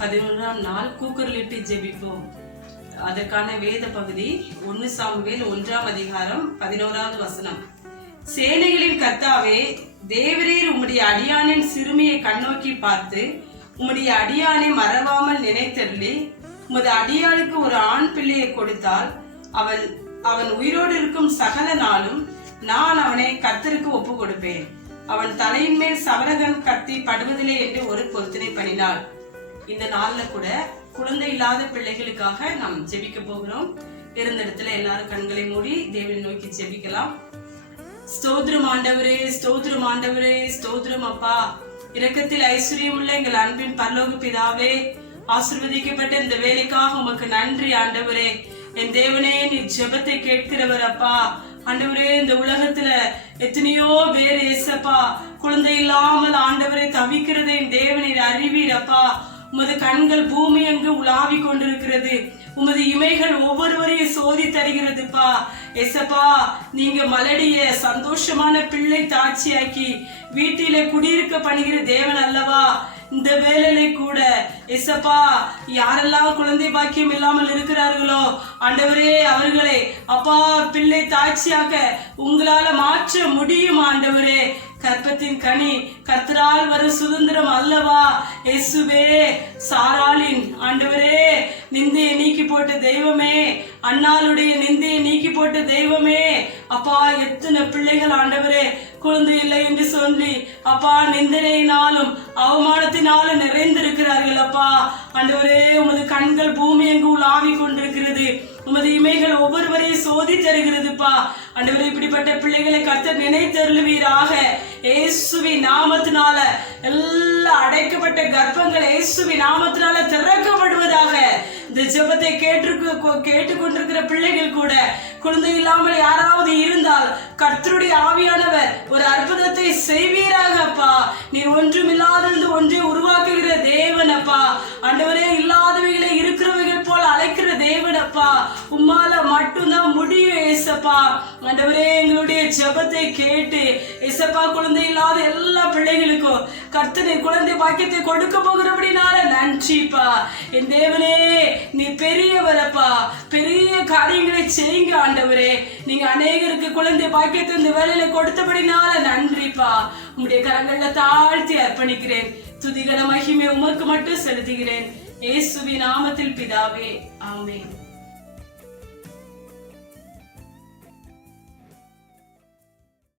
பதினொன்றாம் நாள் கூக்குரலிட்டு ஜெபிப்போம். அதற்கான வேத பகுதி ஒன்னு சாமுவேல் ஒன்றாம் அதிகாரம் பதினோராவது வசனம். சேனைகளின் கர்த்தாவே தேவரீர் உம்முடைய அடியானின் சிறுமியை கண்ணோக்கி பார்த்து உம்முடைய அடியானை மறவாமல் நினைத்தருளி உமது அடியானுக்கு ஒரு ஆண் பிள்ளையை கொடுத்தால் அவன் அவன் உயிரோடு இருக்கும் சகல நாளும் நான் அவனை கத்தருக்கு ஒப்பு கொடுப்பேன் அவன் தலையின் மேல் சவரகன் கத்தி படுவதில்லை என்று ஒரு பொருத்தனை பண்ணினாள். இந்த நாள்ல கூட குழந்தை இல்லாத பிள்ளைகளுக்காக நாம் ஜெபிக்க போகிறோம். இருந்த இடத்துல எல்லாரும் கண்களை மூடி தேவனை நோக்கி ஜெபிக்கலாம். ஸ்தோத்ரம் ஆண்டவரே ஸ்தோத்ரம் ஆண்டவரே ஸ்தோத்ரம் அப்பா. இரக்கத்தில் ஐஸ்வர்யம் உள்ள எங்கள் அன்பின் பரலோக பிதாவே ஆசிர்வதிக்கப்பட்ட இந்த வேலைக்காக உமக்கு நன்றி ஆண்டவரே. என் தேவனே நீ ஜெபத்தை கேட்கிறவர் அப்பா. ஆண்டவரே இந்த உலகத்துல எத்தனையோ பேர் ஏசப்பா குழந்தை இல்லாமல் ஆண்டவரை தவிக்கிறதை என் தேவனை அறிவீர் அப்பா. உமது கண்கள் பூமி அங்கு உலாவி கொண்டிருக்கிறது. உமது இமைகள் ஒவ்வொருவரையும் சோதி தருகிறதுப்பா. எசப்பா நீங்க மலடிய சந்தோஷமான பிள்ளை தாட்சியாக்கி வீட்டிலே குடியிருக்க பண்ணுகிற தேவன் அல்லவா? இந்த வேலையிலே கூட எசப்பா யாரெல்லாம் குழந்தை பாக்கியம் இல்லாமல் இருக்கிறார்களோ ஆண்டவரே அவர்களை அப்பா பிள்ளை தாட்சியாக உங்களால மாற்ற முடியும் ஆண்டவரே? கற்பத்தின் கனி கர்த்தரால் வரும் சுதந்திரம் அல்லவா? எசுவே சாராளின் ஆண்டவரே நிந்தையை நீக்கி போட்ட தெய்வமே அண்ணாளுடைய நிந்தையை நீக்கி போட்ட தெய்வமே அப்பா எத்தனை பிள்ளைகள் ஆண்டவரே குழந்தை இல்லை என்று சொல்லி அப்பா நிந்தனையினாலும் அவமானத்தினாலும் நிறைந்திருக்கிறார்கள் அப்பா. அன்றுவரே உமது கண்கள் பூமி எங்கு உலாவி கொண்டிருக்கிறது. உமது இமைகள் ஒவ்வொருவரையும் சோதி தருகிறதுப்பா. அன்றுவரே இப்படிப்பட்ட பிள்ளைகளை கத்த நினைத்தருளுவீராக. இயேசுவி நாமத்தினால எல்லா அடைக்கப்பட்ட கர்ப்பங்கள் இயேசுவி நாமத்தினால திறக்கப்படுவதாக இந்த ஜெபத்தை கேட்டு கேட்டுக்கொண்டிருக்கிற பிள்ளைகள் கூட குழந்தை இல்லாமல் யாராவது இருந்தால் கர்த்தருடைய ஆவியானவர் ஒரு அற்புதத்தை செய்வீராக அப்பா நீர் ஒன்றும் இல்லாதது ஒன்றை உருவாக்குகிற தேவன் அப்பா அண்டவரே இல்லாதவைகளை இரு தேவன் உம்மால மட்டும்தான் முடியும் ஏசப்பா ஆண்டவரே எங்களுடைய ஜெபத்தை கேட்டு ஏசப்பா குழந்தை இல்லாத எல்லா பிள்ளைகளுக்கும் கர்த்தனை குழந்தை பாக்கியத்தை கொடுக்க போகிறபடினால நன்றிப்பா. என் தேவனே நீ பெரியவரப்பா. பெரிய காரியங்களை செய்யுங்க ஆண்டவரே. நீங்க அநேகருக்கு குழந்தை பாக்கியத்தை இந்த வேலையில கொடுத்தபடினால நன்றிப்பா. உங்களுடைய கரங்கள்ல தாழ்த்தி அர்ப்பணிக்கிறேன். துதிகள மகிமை உமக்கு மட்டும் செலுத்துகிறேன். ஏசுவி நாமத்தில் பிதாவே ஆமேன்.